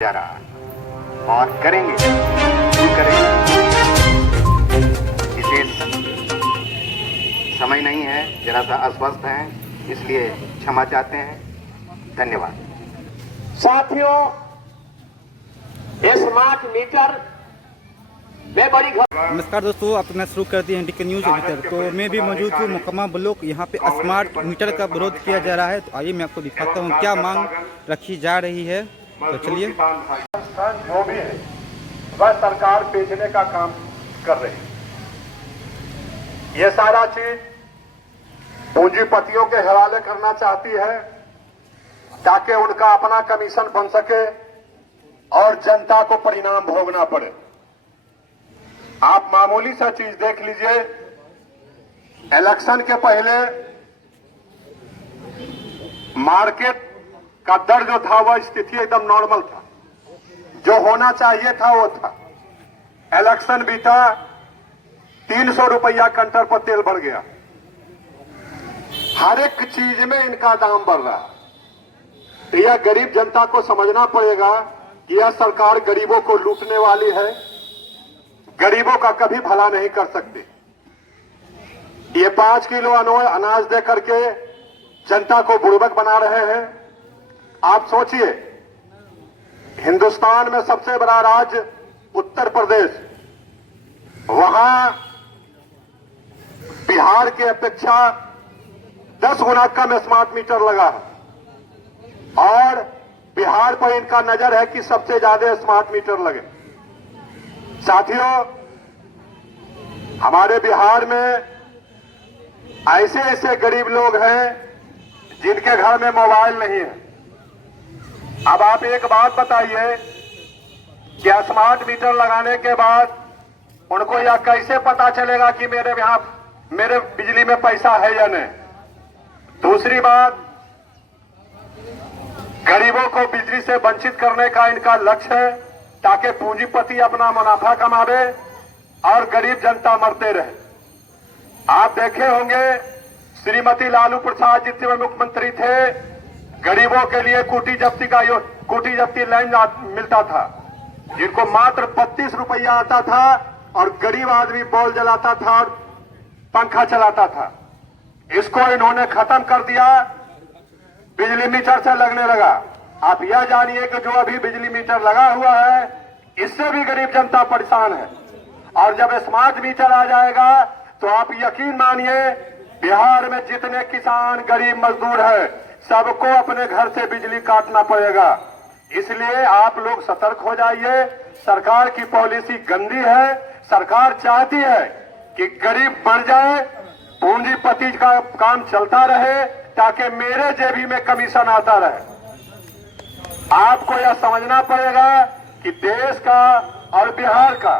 जा रहा है और करेंगे, क्यों करेंगे। विशेष समय नहीं है, जरा सा अस्वस्थ हैं, इसलिए क्षमा चाहते हैं। धन्यवाद। साथियों, स्मार्ट मीटर में बड़ी नमस्कार दोस्तों, आपने शुरू कर दिया इंडिया न्यूज एडिटर। तो मैं भी मौजूद हूँ मुकम्मा ब्लॉक। यहाँ पे स्मार्ट मीटर का विरोध किया जा रहा है। तो आइए मैं आपको दिखाता हूँ क्या मांग रखी जा रही है। तो चलिए, जो भी है वह सरकार बेचने का काम कर रही है। ये सारा चीज पूंजीपतियों के हवाले करना चाहती है ताकि उनका अपना कमीशन बन सके और जनता को परिणाम भोगना पड़े। आप मामूली सा चीज देख लीजिए, इलेक्शन के पहले मार्केट का दर जो था वह स्थिति एकदम नॉर्मल था, जो होना चाहिए था वो था। इलेक्शन बीता, 300 रुपया कंटर पर तेल बढ़ गया, हर एक चीज में इनका दाम बढ़ रहा है। तो यह गरीब जनता को समझना पड़ेगा कि यह सरकार गरीबों को लूटने वाली है, गरीबों का कभी भला नहीं कर सकती। ये 5 किलो अनाज दे करके जनता को बुड़बक बना रहे हैं। आप सोचिए, हिंदुस्तान में सबसे बड़ा राज्य उत्तर प्रदेश, वहां बिहार की अपेक्षा 10 गुना कम स्मार्ट मीटर लगा है और बिहार पर इनका नजर है कि सबसे ज्यादा स्मार्ट मीटर लगे। साथियों, हमारे बिहार में ऐसे ऐसे गरीब लोग हैं जिनके घर में मोबाइल नहीं है। अब आप एक बात बताइए कि स्मार्ट मीटर लगाने के बाद उनको यह कैसे पता चलेगा कि मेरे बिजली में पैसा है या नहीं। दूसरी बात, गरीबों को बिजली से वंचित करने का इनका लक्ष्य है ताकि पूंजीपति अपना मुनाफा कमावे और गरीब जनता मरते रहे। आप देखे होंगे, श्रीमती लालू प्रसाद जिस समय मुख्यमंत्री थे, गरीबों के लिए कुटी जब्ती लाइन मिलता था, जिनको मात्र 32 रुपया आता था और गरीब आदमी बॉल जलाता था और पंखा चलाता था। इसको इन्होंने खत्म कर दिया, बिजली मीटर से लगने लगा। आप यह जानिए कि जो अभी बिजली मीटर लगा हुआ है, इससे भी गरीब जनता परेशान है। और जब स्मार्ट मीटर आ जाएगा तो आप यकीन मानिए, बिहार में जितने किसान गरीब मजदूर हैं, सबको अपने घर से बिजली काटना पड़ेगा। इसलिए आप लोग सतर्क हो जाइए। सरकार की पॉलिसी गंदी है। सरकार चाहती है कि गरीब मर जाए, पूंजीपति का काम चलता रहे ताकि मेरे जेबी में कमीशन आता रहे। आपको यह समझना पड़ेगा कि देश का और बिहार का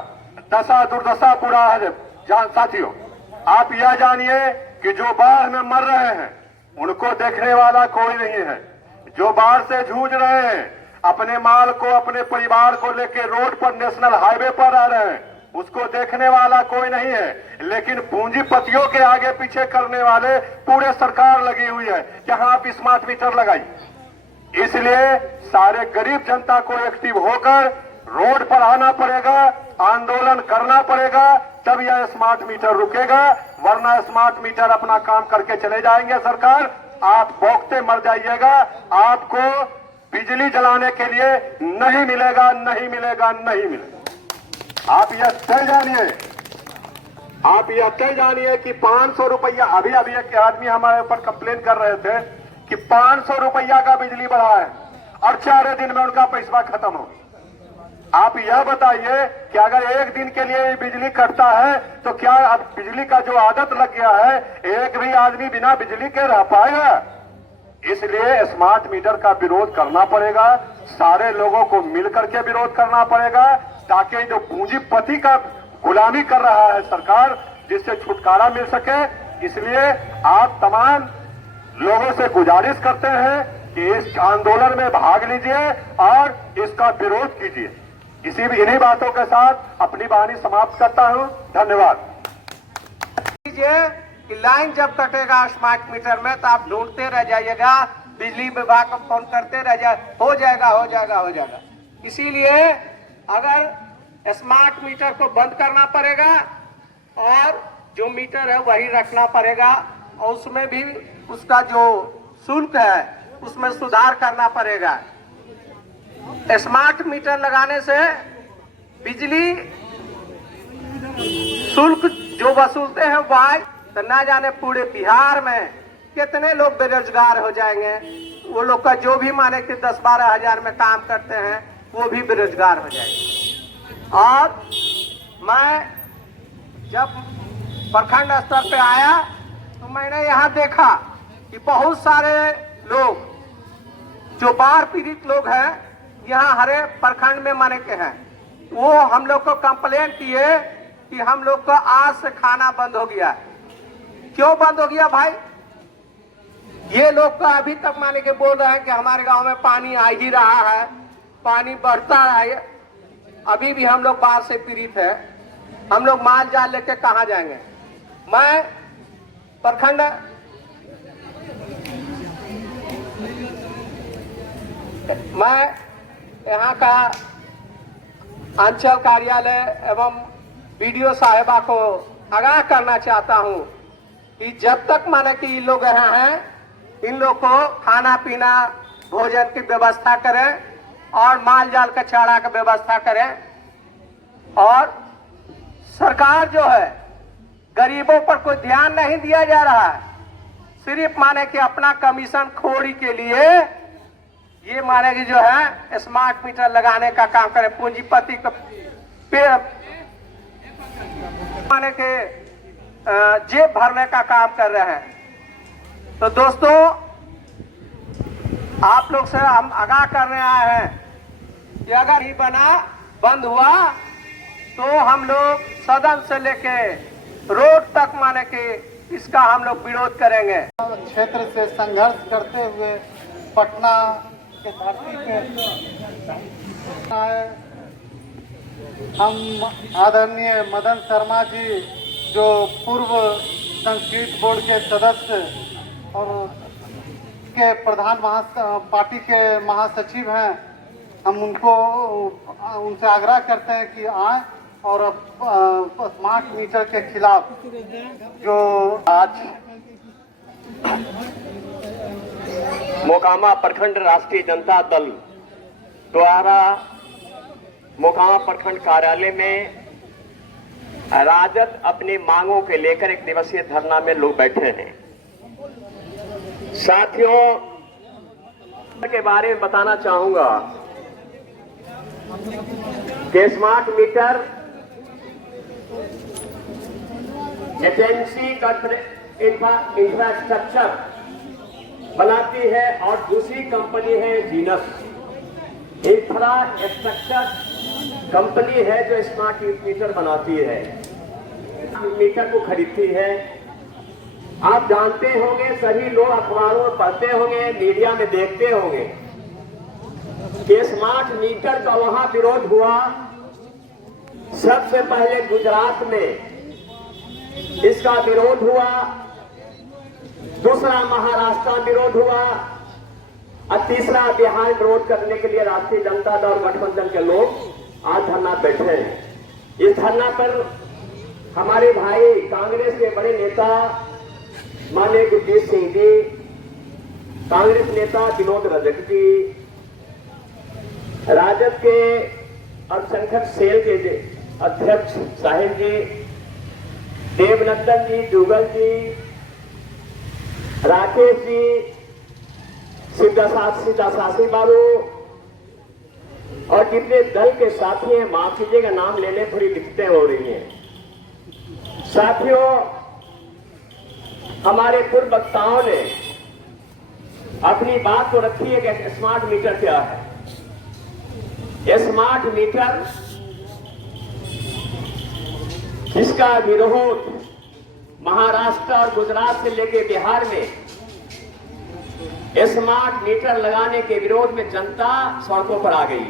दशा दुर्दशा बुरा है। साथियों, आप यह जानिए कि जो बाढ़ में मर रहे हैं उनको देखने वाला कोई नहीं है। जो बाढ़ से जूझ रहे हैं, अपने माल को, अपने परिवार को लेकर रोड पर, नेशनल हाईवे पर आ रहे हैं, उसको देखने वाला कोई नहीं है। लेकिन पूंजीपतियों के आगे पीछे करने वाले पूरे सरकार लगी हुई है कि हाँ आप स्मार्ट मीटर लगाइए। इसलिए सारे गरीब जनता को एक्टिव होकर रोड पर आना पड़ेगा, आंदोलन करना पड़ेगा, तब यह स्मार्ट मीटर रुकेगा। वरना स्मार्ट मीटर अपना काम करके चले जाएंगे सरकार, आप भोगते मर जाइएगा। आपको बिजली जलाने के लिए नहीं मिलेगा, नहीं मिलेगा, नहीं मिलेगा। आप यह तय जानिए कि 500 रुपया, अभी एक आदमी हमारे ऊपर कंप्लेन कर रहे थे कि 500 रुपया का बिजली बढ़ा है और 4 दिन में उनका पैसा खत्म हो। आप यह बताइए कि अगर एक दिन के लिए बिजली कटता है तो क्या अब बिजली का जो आदत लग गया है, एक भी आदमी बिना बिजली के रह पाएगा? इसलिए स्मार्ट मीटर का विरोध करना पड़ेगा, सारे लोगों को मिलकर के विरोध करना पड़ेगा ताकि जो पूंजीपति का गुलामी कर रहा है सरकार, जिससे छुटकारा मिल सके। इसलिए आप तमाम लोगों से गुजारिश करते हैं कि इस आंदोलन में भाग लीजिए और इसका विरोध कीजिए। इन्हीं बातों के साथ अपनी वाणी समाप्त करता हूं। धन्यवाद। कि लाइन जब कटेगा स्मार्ट मीटर में तो आप ढूंढते रह जाइएगा, बिजली विभाग को फोन करते रह जाए, हो जाएगा, हो जाएगा, हो जाएगा। इसीलिए अगर स्मार्ट मीटर को बंद करना पड़ेगा और जो मीटर है वही रखना पड़ेगा और उसमें भी उसका जो शुल्क है उसमें सुधार करना पड़ेगा। स्मार्ट मीटर लगाने से बिजली शुल्क जो वसूलते हैं वह तो ना जाने पूरे बिहार में कितने लोग बेरोजगार हो जाएंगे। वो लोग का जो भी माने कि 10-12 हजार में काम करते हैं वो भी बेरोजगार हो जाएंगे। और मैं जब प्रखंड स्तर पे आया तो मैंने यहाँ देखा कि बहुत सारे लोग जो बाढ़ पीड़ित लोग हैं यहाँ हरे प्रखंड में माने के हैं, वो हम लोग को कंप्लेंट किए कि हम लोग का आज से खाना बंद हो गया। क्यों बंद हो गया भाई? ये लोग का अभी तक माने के बोल रहे हैं कि हमारे गांव में पानी आ ही रहा है, पानी बढ़ता है। अभी भी हम लोग बाढ़ से पीड़ित है, हम लोग माल जाल लेके कहाँ जाएंगे? मैं प्रखंड यहाँ का अंचल कार्यालय एवं बीडीओ साहिबा को आगाह करना चाहता हूँ कि जब तक माने कि ये लोग यहाँ हैं, इन लोग को खाना पीना भोजन की व्यवस्था करें और माल जाल का चारा का व्यवस्था करें। और सरकार जो है गरीबों पर कोई ध्यान नहीं दिया जा रहा है, सिर्फ माने कि अपना कमीशन खोरी के लिए ये माने कि जो है स्मार्ट मीटर लगाने का काम करे, पूंजीपति को माने के जेब भरने का काम कर रहे हैं। तो दोस्तों आप लोग से हम आगाह करने आए हैं कि अगर ही बंद हुआ तो हम लोग सदन से लेके रोड तक माने कि इसका हम लोग विरोध करेंगे। क्षेत्र से संघर्ष करते हुए पटना के धरती पे आए हम आदरणीय मदन शर्मा जी जो पूर्व संस्कृत बोर्ड के सदस्य और के प्रधान पार्टी के महासचिव हैं, हम उनसे आग्रह करते हैं कि आए और स्मार्ट मीटर के खिलाफ जो आज मोकामा प्रखंड राष्ट्रीय जनता दल द्वारा मोकामा प्रखंड कार्यालय में राजद अपनी मांगों के लेकर एक दिवसीय धरना में लोग बैठे हैं। साथियों के बारे में बताना चाहूंगा कि स्मार्ट मीटर एजेंसी इंफ्रास्ट्रक्चर बनाती है और दूसरी कंपनी है जीनस इंफ्रास्ट्रक्चर कंपनी है जो स्मार्ट मीटर बनाती है, मीटर को खरीदती है। आप जानते होंगे, सभी लोग अखबारों में पढ़ते होंगे, मीडिया में देखते होंगे कि स्मार्ट मीटर का वहां विरोध हुआ। सबसे पहले गुजरात में इसका विरोध हुआ, दूसरा महाराष्ट्र में विरोध हुआ और तीसरा बिहार विरोध करने के लिए राष्ट्रीय जनता दल और गठबंधन के लोग आज धरना बैठे हैं। इस धरना पर हमारे भाई कांग्रेस के बड़े नेता माननीय गुरजीत सिंह जी, कांग्रेस नेता विनोद रजक जी, राजद के अल्पसंख्यक सेल के अध्यक्ष साहिब जी, देवनंदन जी, जुगल जी, राकेश जी, सिद्धाशासी बाबू और जितने दल के साथी हैं, माफ कीजिएगा नाम लेने थोड़ी दिक्कतें हो रही हैं। साथियों, हमारे पूर्व वक्ताओं ने अपनी बात तो रखी है कि स्मार्ट मीटर क्या है। स्मार्ट मीटर जिसका विरोध महाराष्ट्र और गुजरात से लेकर बिहार में स्मार्ट मीटर लगाने के विरोध में जनता सड़कों पर आ गई।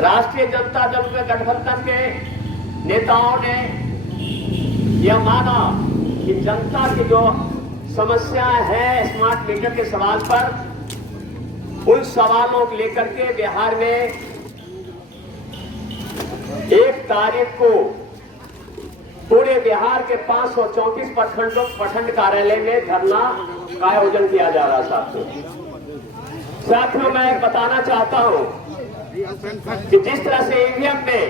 राष्ट्रीय जनता दल के गठबंधन के नेताओं ने यह माना कि जनता की जो समस्या है स्मार्ट मीटर के सवाल पर उन सवालों को लेकर के बिहार में 1 तारीख को पूरे बिहार के 534 प्रखंड कार्यालय में धरना का आयोजन किया जा रहा है। साथियों, मैं बताना चाहता हूं कि जिस तरह से ईवीएम में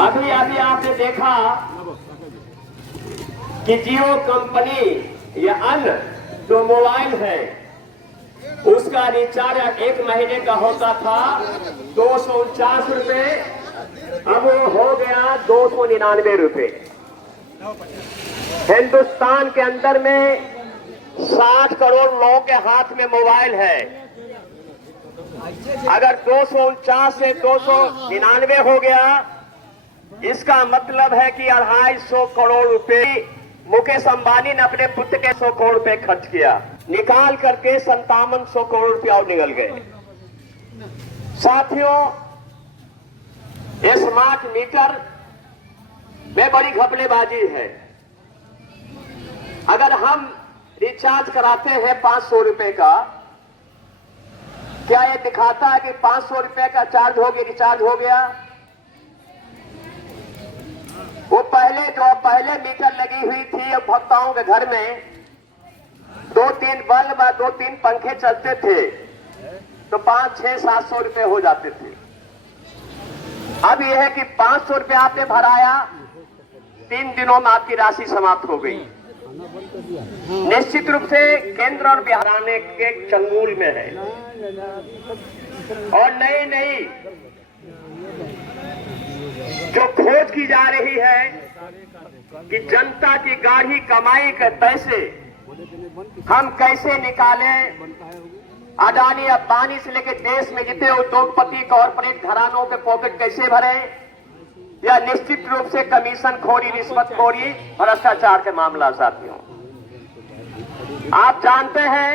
अभी आपने देखा कि जियो कंपनी या अन्य जो मोबाइल है उसका रिचार्ज 1 महीने का होता था 249 रुपए, अब वो हो गया 299 रुपए। हिंदुस्तान के अंदर में 60 करोड़ लोगों के हाथ में मोबाइल है। अगर 249 से 299 हो गया, इसका मतलब है कि 250 करोड़ रुपए मुकेश अंबानी ने अपने पुत्र के 100 करोड़ रुपए खर्च किया, निकाल करके 5700 करोड़ रुपया और निकल गए। साथियों, स्मार्ट मीटर में बड़ी घपलेबाजी है। अगर हम रिचार्ज कराते हैं 500 रुपए का, क्या यह दिखाता है कि 500 रुपए का चार्ज हो गया, रिचार्ज हो गया? वो पहले मीटर लगी हुई थी उपभोक्ताओं के घर में, 2-3 बल्ब और 2-3 पंखे चलते थे तो 500-600-700 रुपए हो जाते थे। अब यह है कि 500 रुपए आपने भराया, 3 दिनों में आपकी राशि समाप्त हो गई। निश्चित रूप से केंद्र और बिहार आने के चंगुल में है और नई जो खोज की जा रही है कि जनता की गाढ़ी कमाई के पैसे हम कैसे निकालें, अडानी अंबानी से लेकर देश में जितने उद्योगपति कॉर्पोरेट घरानों के पॉकेट कैसे भरे, या निश्चित रूप से कमीशन खोरी, रिश्वतखोरी, भ्रष्टाचार के मामला। साथियों, आप जानते हैं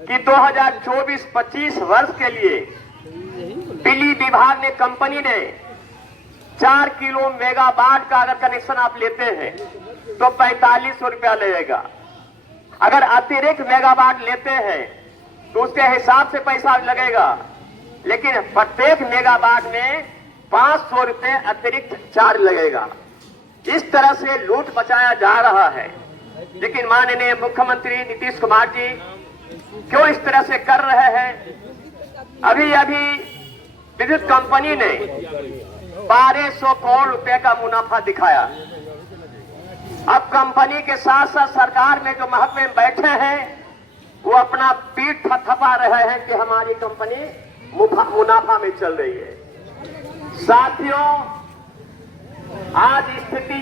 कि 2024-25 वर्ष के लिए बिजली विभाग ने, कंपनी ने 4 किलो मेगावाट का अगर कनेक्शन आप लेते हैं तो 4500 रुपया लगेगा। अगर अतिरिक्त मेगावाट लेते हैं तो उसके हिसाब से पैसा लगेगा, लेकिन प्रत्येक मेगावाट में 500 रुपए अतिरिक्त चार्ज लगेगा। इस तरह से लूट बचाया जा रहा है। लेकिन माननीय मुख्यमंत्री नीतीश कुमार जी क्यों इस तरह से कर रहे हैं? अभी विद्युत कंपनी ने 1200 करोड़ रुपए का मुनाफा दिखाया। अब कंपनी के साथ साथ सरकार में जो महकमे में बैठे हैं वो अपना पीठ थपथपा रहे हैं कि हमारी कंपनी मुनाफा में चल रही है। साथियों, आज स्थिति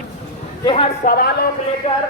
हर सवालों को लेकर